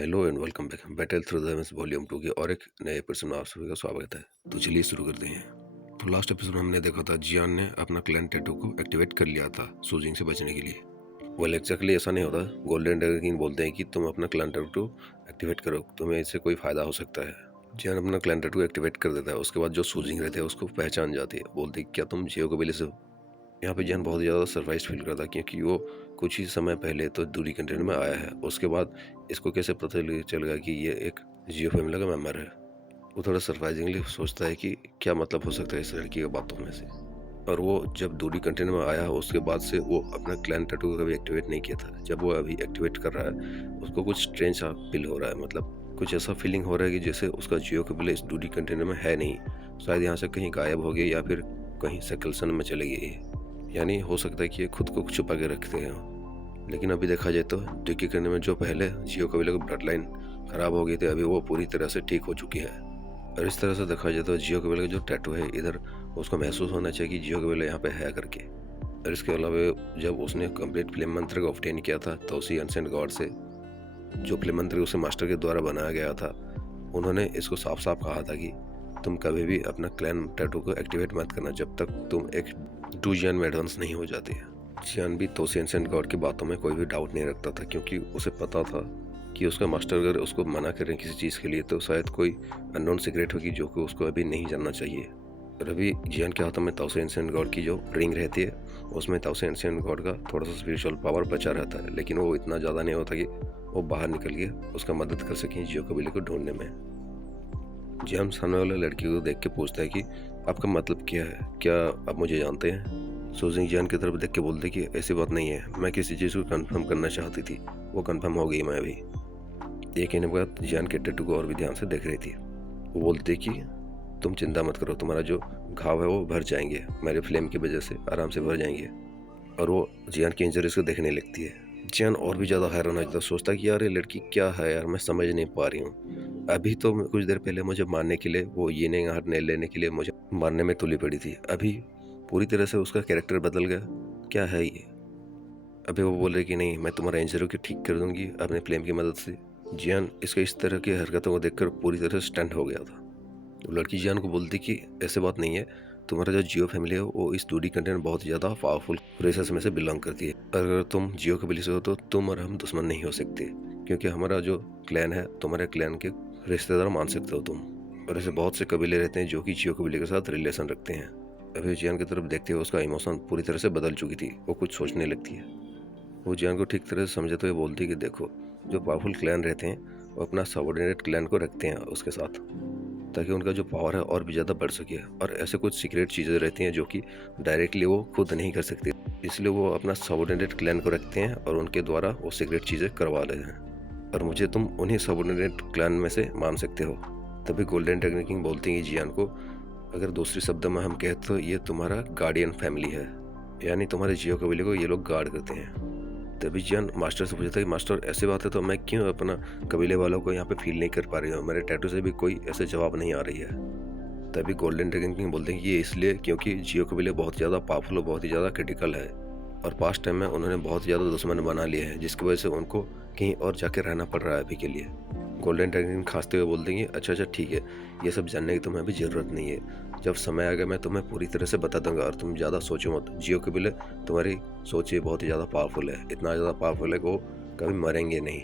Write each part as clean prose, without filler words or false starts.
Hello and welcome back battle through the heavens volume 2 के और एक नए एपिसोड में आप सभी का स्वागत है। तो चलिए शुरू करते हैं। तो लास्ट एपिसोड में हमने देखा था जियान ने अपना क्लैन टैटू को एक्टिवेट कर लिया था सूजिंग से बचने के लिए। वेल एग्जैक्टली ऐसा नहीं होता। गोल्डन ड्रैगन किंग बोलते हैं कि तुम अपना क्लैन टैटू एक्टिवेट करो, तुम्हें इससे कोई फायदा हो सकता है। जियान अपना क्लैन टैटू एक्टिवेट कर देता है। उसके बाद जो सूजिंग रहते हैं उसको पहचान जाती है। बोलती है क्या तुम जियो कबीले से हो? यहाँ पे जैन बहुत ज़्यादा सरप्राइज फील करता है क्योंकि वो कुछ ही समय पहले तो दूरी कंटेनर में आया है। उसके बाद इसको कैसे पता चल गया कि ये एक जियो फैमिली का मेम्बर है। वो थोड़ा सरप्राइजिंगली सोचता है कि क्या मतलब हो सकता है इस लड़की की बातों में से। और वो जब दूरी कंटेनर में आया उसके बाद से वो अपना क्लैन टैटू कभी एक्टिवेट नहीं किया था। जब वो अभी एक्टिवेट कर रहा है उसको कुछ स्ट्रेंज सा फील हो रहा है। मतलब कुछ ऐसा फीलिंग हो रहा है कि जैसे उसका जियो कबीला इस दूरी कंटेनर में है नहीं, शायद यहाँ से कहीं गायब हो गया या फिर कहीं सेकल्सन में चले गए। यानी हो सकता है कि ये खुद को छुपा के रखते हैं। लेकिन अभी देखा जाए तो डिक्की करने में जो पहले जियो कबीले की ब्लड लाइन खराब हो गई थी, अभी वो पूरी तरह से ठीक हो चुकी है। और इस तरह से देखा जाए तो जियो कबीले का जो टैटू है इधर उसको महसूस होना चाहिए कि जियो कबीले यहाँ पे है करके। और इसके अलावा जब उसने कंप्लीट फ्लेम मंत्र को ऑब्टेन किया था तो उसी एंसेंट गॉड से, जो फ्लेम मंत्र उसे मास्टर के द्वारा बनाया गया था, उन्होंने इसको साफ साफ कहा था कि तुम कभी भी अपना क्लैन टैटू को एक्टिवेट मत करना जब तक तुम एक डूजियन में एडवांस नहीं हो जाते। जियान भी तोसी एंसेंट गॉड की बातों में कोई भी डाउट नहीं रखता था क्योंकि उसे पता था कि उसका मास्टर अगर उसको मना करें किसी चीज़ के लिए तो शायद कोई अननोन सीक्रेट होगी जो कि उसको अभी नहीं जानना चाहिए। और अभी जियान के हाथों में ताओसे एंसेंट गॉड की जो रिंग रहती है उसमें ताओसे एंसेंट गॉड का थोड़ा सा स्पिरिचुअल पावर बचा रहता है, लेकिन वो इतना ज़्यादा नहीं होता कि वो बाहर निकल के उसका मदद कर सकें जियो कबीले को ढूंढने में। जियान सामने वाले लड़की को देख के पूछता है कि आपका मतलब क्या है, क्या आप मुझे जानते हैं? सूजिंग जियान की तरफ देख के बोलते कि ऐसी बात नहीं है, मैं किसी चीज़ को कंफर्म करना चाहती थी, वो कंफर्म हो गई। मैं अभी ये कहने के बाद जियान के टैटू को और भी ध्यान से देख रही थी। वो बोलती कि तुम चिंता मत करो, तुम्हारा जो घाव है वो भर जाएंगे, मेरे फ्लेम की वजह से आराम से भर जाएंगे। और वो जियान की इंजरीज को देखने लगती है। जियान और भी ज़्यादा हैरान हो जाता है, सोचता है कि यार ये लड़की क्या है यार, मैं समझ नहीं पा रही हूँ। अभी तो कुछ देर पहले मुझे मारने के लिए, वो ये नहीं हार ने लेने के लिए मुझे मारने में तुली पड़ी थी, अभी पूरी तरह से उसका कैरेक्टर बदल गया। क्या है ये? अभी वो बोल रही कि नहीं, मैं तुम्हारा इंजरी को ठीक कर दूंगी अपने फ्लेम की मदद से। जियान इसके इस तरह की हरकतों को देखकर पूरी तरह से स्टंट हो गया था। तो लड़की जियान को बोलती कि ऐसे बात नहीं है, तुम्हारा जो जियो फैमिली है वो इस 2D कंटेंट बहुत ज़्यादा पावरफुल रेसेस में से बिलोंग करती है। अगर तुम जियो कबीले से हो तो तुम और हम दुश्मन नहीं हो सकते, क्योंकि हमारा जो क्लैन है तुम्हारे क्लैन के रिश्तेदार मान सकते हो तुम। और ऐसे बहुत से कबीले रहते हैं जो कि जियो कबीले के साथ रिलेशन रखते हैं। अभी जियान की तरफ देखते हुए उसका इमोशन पूरी तरह से बदल चुकी थी, वो कुछ सोचने लगती है। वो जियान को ठीक तरह से समझते हुए बोलती कि देखो, जो पावरफुल क्लैन रहते हैं वो अपना सबऑर्डिनेट क्लैन को रखते हैं उसके साथ, ताकि उनका जो पावर है और भी ज़्यादा बढ़ सके। और ऐसे कुछ सीक्रेट चीज़ें रहती हैं जो कि डायरेक्टली वो खुद नहीं कर सकते, इसलिए वो अपना सबऑर्डिनेट क्लैन को रखते हैं और उनके द्वारा वो सीक्रेट चीज़ें करवा लेते हैं। और मुझे तुम उन्हीं सबऑर्डिनेट क्लैन में से मान सकते हो। तभी गोल्डन ड्रैगन किंग बोलते हैं जियान को, अगर दूसरे शब्दों में हम कहें तो ये तुम्हारा गार्डियन फैमिली है, यानी तुम्हारे जियो कबीले को ये लोग गार्ड करते हैं। तभी जियान मास्टर से पूछता है कि मास्टर ऐसी बात है तो मैं क्यों अपना कबीले वालों को यहाँ पे फील नहीं कर पा रही हूँ, मेरे टैटू से भी कोई ऐसे जवाब नहीं आ रही है। तभी गोल्डन ड्रैगन किंग बोलते हैं कि ये इसलिए क्योंकि जियो कबीले बहुत ज़्यादा पावरफुल और बहुत ही ज़्यादा क्रिटिकल है, और पास्ट टाइम में उन्होंने बहुत ज़्यादा दुश्मन बना लिए हैं जिसकी वजह से उनको कहीं और जाके रहना पड़ रहा है अभी के लिए। गोल्डन ड्रैगन खांसते हुए बोल देंगे अच्छा अच्छा ठीक है, ये सब जानने की तुम्हें अभी ज़रूरत नहीं है, जब समय आ गया मैं तुम्हें पूरी तरह से बता दूंगा। और तुम ज़्यादा सोचो मत, जियो कबीले तुम्हारी सोच ये बहुत ही ज़्यादा पावरफुल है, इतना ज़्यादा पावरफुल है कि वो कभी मरेंगे नहीं।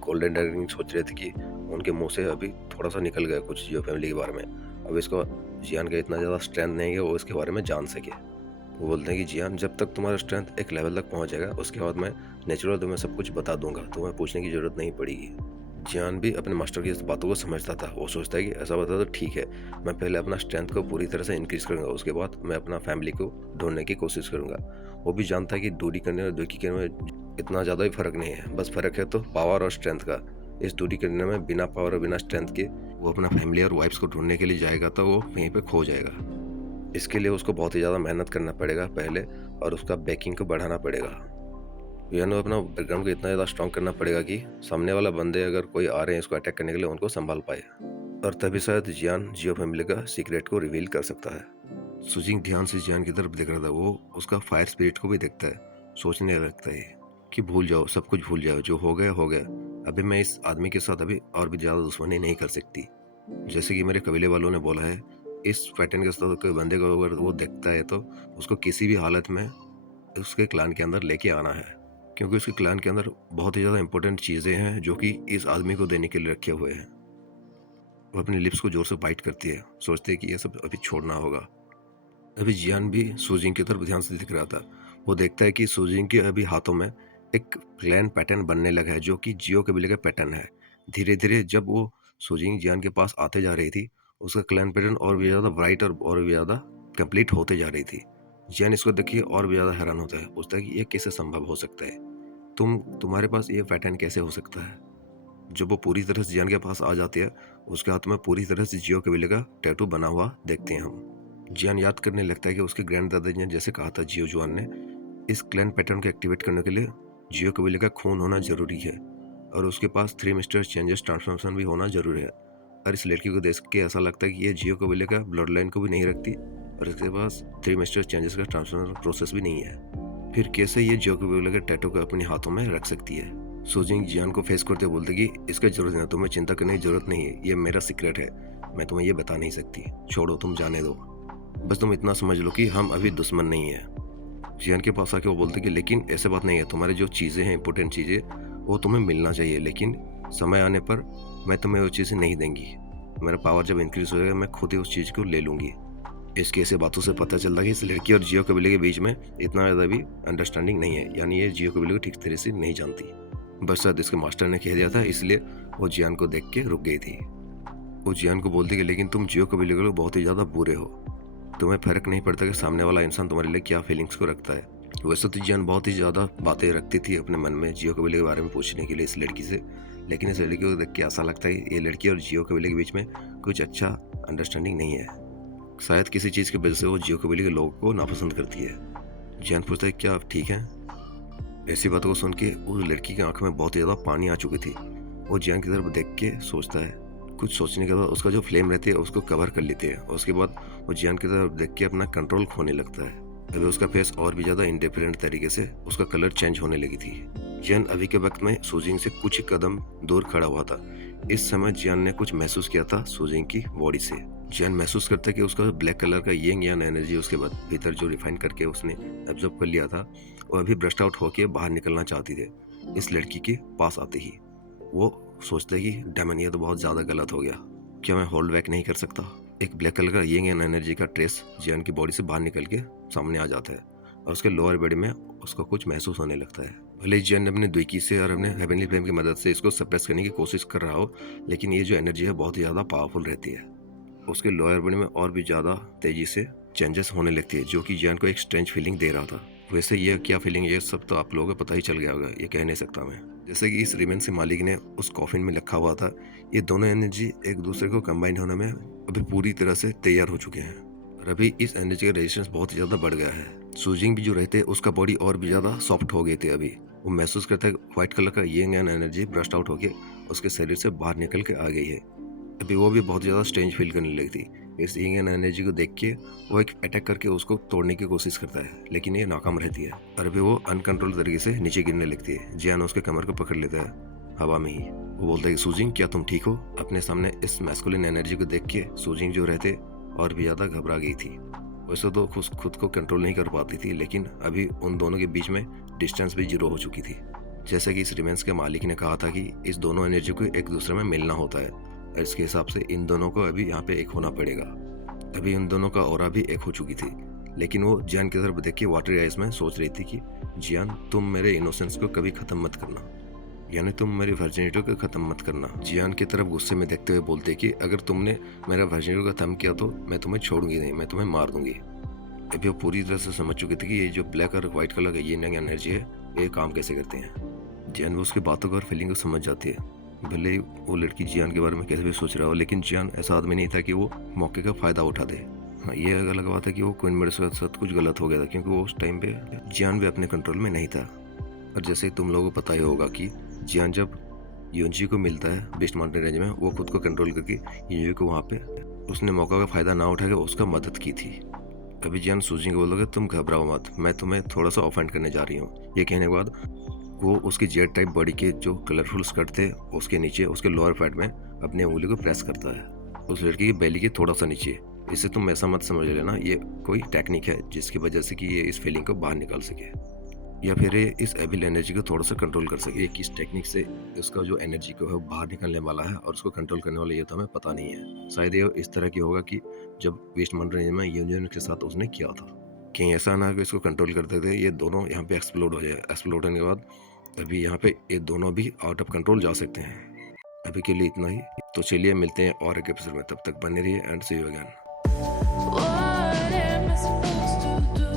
गोल्डन ड्रैगन सोच रहे थे कि उनके मुंह से अभी थोड़ा सा निकल गया कुछ जियो फैमिली के बारे में। अब इसको जियान का इतना ज़्यादा स्ट्रेंथ नहीं है वो इसके बारे में जान सके। वो बोलते हैं कि जियान जब तक तुम्हारा स्ट्रेंथ एक लेवल तक पहुंच जाएगा उसके बाद मैं नेचुरल तुम्हें सब कुछ बता दूंगा, तुम्हें पूछने की जरूरत नहीं पड़ेगी। जियान भी अपने मास्टर की इस बातों को समझता था। वो सोचता है कि ऐसा बता तो ठीक है, मैं पहले अपना स्ट्रेंथ को पूरी तरह से इंक्रीज करूंगा, उसके बाद मैं अपना फैमिली को ढूंढने की कोशिश करूंगा। वो भी जानता है कि दूरी करने और दुखी करने में इतना ज़्यादा ही फर्क नहीं है, बस फर्क है तो पावर और स्ट्रेंथ का। इस दूरी करने में बिना पावर और बिना स्ट्रेंथ के वो अपना फैमिली और वाइफ्स को ढूंढने के लिए जाएगा तो वो वहीं पे खो जाएगा। इसके लिए उसको बहुत ही ज़्यादा मेहनत करना पड़ेगा पहले, और उसका बैकिंग को बढ़ाना पड़ेगा। यानी अपना बैकग्राउंड को इतना ज़्यादा स्ट्रॉन्ग करना पड़ेगा कि सामने वाला बंदे अगर कोई आ रहे हैं इसको अटैक करने के लिए उनको संभाल पाए। और तभी शायद जियान जियो फैमिली का सीक्रेट को रिवील कर सकता है। सुजिंग ध्यान से जियान की तरफ देख रहा था। वो उसका फायर स्पिरिट को भी देखता है, सोचने लगता है कि भूल जाओ, सब कुछ भूल जाओ, जो हो गया हो गया, अभी मैं इस आदमी के साथ अभी और भी ज़्यादा दुश्मनी नहीं कर सकती। जैसे कि मेरे कबीले वालों ने बोला है, इस पैटर्न के साथ कोई बंदे को अगर वो देखता है तो उसको किसी भी हालत में उसके क्लान के अंदर लेके आना है, क्योंकि उसके क्लान के अंदर बहुत ही ज़्यादा इंपॉर्टेंट चीज़ें हैं जो कि इस आदमी को देने के लिए रखे हुए हैं। वो अपनी लिप्स को ज़ोर से बाइट करती है, सोचती है कि ये सब अभी छोड़ना होगा। अभी जियान भी सुजिंग की तरफ ध्यान से दिख रहा था। वो देखता है कि सुजिंग के अभी हाथों में एक क्लैन पैटर्न बनने लगा है जो कि जियो कबीले का पैटर्न है। धीरे-धीरे जब वो सुजिंग जियान के पास आते जा रही थी, उसका क्लैन पैटर्न और भी ज़्यादा ब्राइट और भी ज़्यादा कंप्लीट होते जा रही थी। जियान इसको देख के और भी ज़्यादा हैरान होता है, पूछता है कि ये कैसे संभव हो सकता है? तुम्हारे पास ये पैटर्न कैसे हो सकता है? जब वो पूरी तरह से जियान के पास आ जाती है, उसके हाथ में पूरी तरह से जियो कबीले का टैटू बना हुआ देखते हैं हम। जियान याद करने लगता है कि उसके ग्रैंड दादाजी ने जैसे कहा था जियो जुआन ने, इस क्लैन पैटर्न को एक्टिवेट करने के लिए जियो कबीले का खून होना जरूरी है और उसके पास 3 मिस्टर चेंजेस ट्रांसफॉर्मेशन भी होना जरूरी है। और इस लड़की को देख के ऐसा लगता है कि ये जियो कबीले का ब्लड लाइन को भी नहीं रखती और इसके पास 3 मिस्टर चेंजेस का ट्रांसफॉर्मेशन प्रोसेस भी नहीं है। फिर कैसे ये जियो कबीले के टैटू को अपने हाथों में रख सकती है? सुजिंग जियान को फेस करते बोलते कि इसका जरूरत नहीं, तुम्हें चिंता करने की जरूरत नहीं है, ये मेरा सीक्रेट है, मैं तुम्हें ये बता नहीं सकती, छोड़ो, तुम जाने दो, बस तुम इतना समझ लो कि हम अभी दुश्मन नहीं है। जियान के पास आके वो बोलते कि लेकिन ऐसे बात नहीं है, तुम्हारी जो चीज़ें हैं, इंपॉर्टेंट चीज़ें, वो तुम्हें मिलना चाहिए, लेकिन समय आने पर मैं तुम्हें वो चीज़ें नहीं देंगी। मेरा पावर जब इंक्रीज हो जाएगा मैं खुद ही उस चीज़ को ले लूँगी। इसकी ऐसे बातों से पता चलता है कि इस लड़की और जियो कबीले के बीच में इतना ज़्यादा भी अंडरस्टैंडिंग नहीं है, यानी ये जियो कबीले को ठीक तरह से नहीं जानती। बस शायद इसके मास्टर ने कह दिया था, इसलिए वो जियान को देख के रुक गई थी। वो जियान को बोलती कि लेकिन तुम जियो कबीले के लोग बहुत ही ज़्यादा बुरे हो, तुम्हें फर्क नहीं पड़ता कि सामने वाला इंसान तुम्हारे लिए क्या फीलिंग्स को रखता है। वैसे तो जियान बहुत ही ज़्यादा बातें रखती थी अपने मन में जियो कबीले के बारे में पूछने के लिए इस लड़की से, लेकिन इस लड़की को देख के ऐसा लगता है कि ये लड़की और जियो कबीले के बीच में कुछ अच्छा अंडरस्टैंडिंग नहीं है। शायद किसी चीज़ की वजह से वो जियो कबीले के लोगों को नापसंद करती है। जियान पूछता है क्या आप ठीक हैं? ऐसी बातों को सुन के उस लड़की की आंख में बहुत ही ज़्यादा पानी आ चुकी थी। वो जियान की तरफ देख के सोचता है, कुछ सोचने के बाद उसका जो फ्लेम रहती है उसको कवर कर लेती है और उसके बाद वो जियान की तरफ देख के अपना कंट्रोल खोने लगता है। अभी उसका फेस और भी ज़्यादा इंडिफरेंट तरीके से उसका कलर चेंज होने लगी थी। जियान अभी के वक्त में सुजिंग से कुछ कदम दूर खड़ा हुआ था। इस समय जियान ने कुछ महसूस किया था सुजिंग की बॉडी से। जियान महसूस करता है कि उसका ब्लैक कलर का यिंग यान एनर्जी उसके बाद भीतर जो रिफाइन करके उसने एब्जॉर्ब कर लिया था, वो अभी ब्रस्ट आउट होकर बाहर निकलना चाहती थी। इस लड़की के पास आते ही वो सोचते कि डैमन, ये तो बहुत ज़्यादा गलत हो गया, क्या मैं होल्ड बैक नहीं कर सकता? एक ब्लैक कलर का यिंग एंड एनर्जी का ट्रेस जियान की बॉडी से बाहर निकल के सामने आ जाता है और उसके लोअर बॉडी में उसको कुछ महसूस होने लगता है। भले ही जियान ने अपने द्विकी से और अपने हेवनली फ्लेम की मदद से इसको सप्रेस करने की कोशिश कर रहा हो, लेकिन ये जो एनर्जी है बहुत ही ज़्यादा पावरफुल रहती है। उसके लोअर बॉडी में और भी ज़्यादा तेज़ी से चेंजेस होने लगती है, जो कि जियान को एक स्ट्रेंज फीलिंग दे रहा था। वैसे ये क्या फीलिंग, ये सब तो आप लोगों को पता ही चल गया होगा, ये कह नहीं सकता मैं। जैसे कि इस रिमेन से मालिक ने उस कॉफिन में लिखा हुआ था, ये दोनों एनर्जी एक दूसरे को कंबाइन होने में अभी पूरी तरह से तैयार हो चुके हैं और अभी इस एनर्जी का रेजिस्टेंस बहुत ही ज़्यादा बढ़ गया है। सूजिंग भी जो रहते उसका बॉडी और भी ज़्यादा सॉफ्ट हो गई थी। अभी वो महसूस करता है व्हाइट कलर का yin and energy burst out होकर उसके शरीर से बाहर निकल के आ गई है। अभी वो भी बहुत ज़्यादा स्ट्रेंज फील करने लगी थी। इस यिंग एंड एनर्जी को देख के वो एक अटैक करके उसको तोड़ने की कोशिश करता है, लेकिन ये नाकाम रहती है और अभी वो अनकंट्रोल तरीके से नीचे गिरने लगती है। जियान उसके कमर को पकड़ लेता है हवा में ही। वो बोलता है कि सूजिंग, क्या तुम ठीक हो? अपने सामने इस मैस्कुलिन एनर्जी को देख के सूजिंग जो रहते और भी ज़्यादा घबरा गई थी। वैसे तो खुद को कंट्रोल नहीं कर पाती थी, लेकिन अभी उन दोनों के बीच में डिस्टेंस भी जीरो हो चुकी थी। जैसा कि इस रिमेंस के मालिक ने कहा था कि इस दोनों एनर्जी को एक दूसरे में मिलना होता है और इसके हिसाब से इन दोनों को अभी यहाँ पे एक होना पड़ेगा। अभी उन दोनों का ऑरा भी एक हो चुकी थी, लेकिन वो जियान की तरफ देख के वाटरी आइज में सोच रही थी कि जियान, तुम मेरे इनोसेंस को कभी खत्म मत करना, यानी तुम मेरी वर्जिनिटी को खत्म मत करना। जियान की तरफ गुस्से में देखते हुए बोलते कि अगर तुमने मेरा वर्जिनिटी को खत्म किया तो मैं तुम्हें छोड़ूंगी नहीं, मैं तुम्हें मार दूंगी। अभी वो पूरी तरह से समझ चुकी थी कि ये जो ब्लैक और व्हाइट कलर का ये एनर्जी है ये काम कैसे करते हैं। जियान वो उसकी बातों को और फीलिंग को समझ जाती है। भले ही वो लड़की जियान के बारे में कैसे भी सोच रहा हो, लेकिन जियान ऐसा आदमी नहीं था कि वो मौके का फ़ायदा उठा दे। हाँ, ये अलग बात है कि वो क्वीन मेडस के साथ कुछ गलत हो गया था, क्योंकि वो उस टाइम पे जियान भी अपने कंट्रोल में नहीं था। और जैसे तुम लोगों को पता ही होगा कि जियान जब यूनजी को मिलता है बीस्ट माउंटेन रेंज में, वो खुद को कंट्रोल करके यूनजी को वहाँ पे उसने मौका का फ़ायदा ना उठा के उसका मदद की थी। अभी जियान सूजिंग को बोलोगे तुम घबराओ मत, मैं तुम्हें थोड़ा सा ऑफेंड करने जा रही हूँ। ये कहने के बाद वो उसकी जेड टाइप बॉडी के जो कलरफुल स्कर्ट थे उसके नीचे उसके लोअर पैड में अपनी उंगली को प्रेस करता है उस लड़की की बेली के थोड़ा सा नीचे। इसे तुम ऐसा मत समझ लेना ये कोई टेक्निक है जिसकी वजह से कि ये इस फीलिंग को बाहर निकाल सके या फिर ये इस एविल एनर्जी को थोड़ा सा कंट्रोल कर सके। किस टेक्निक से इसका जो एनर्जी को है वो बाहर निकलने वाला है और उसको कंट्रोल करने वाला ये तो हमें पता नहीं है। शायद ये इस तरह की होगा कि जब वेस्ट मनोरंजन में यूनियन के साथ उसने किया था। कहीं ऐसा ना कि इसको कंट्रोल करते थे ये दोनों यहाँ पे एक्सप्लोड हो जाए। एक्सप्लोड होने के बाद अभी यहाँ पे ये दोनों भी आउट ऑफ कंट्रोल जा सकते हैं। अभी के लिए इतना ही। तो चलिए मिलते हैं और एक एपिसोड में, तब तक बने रहिए and see you again. What am I supposed to do?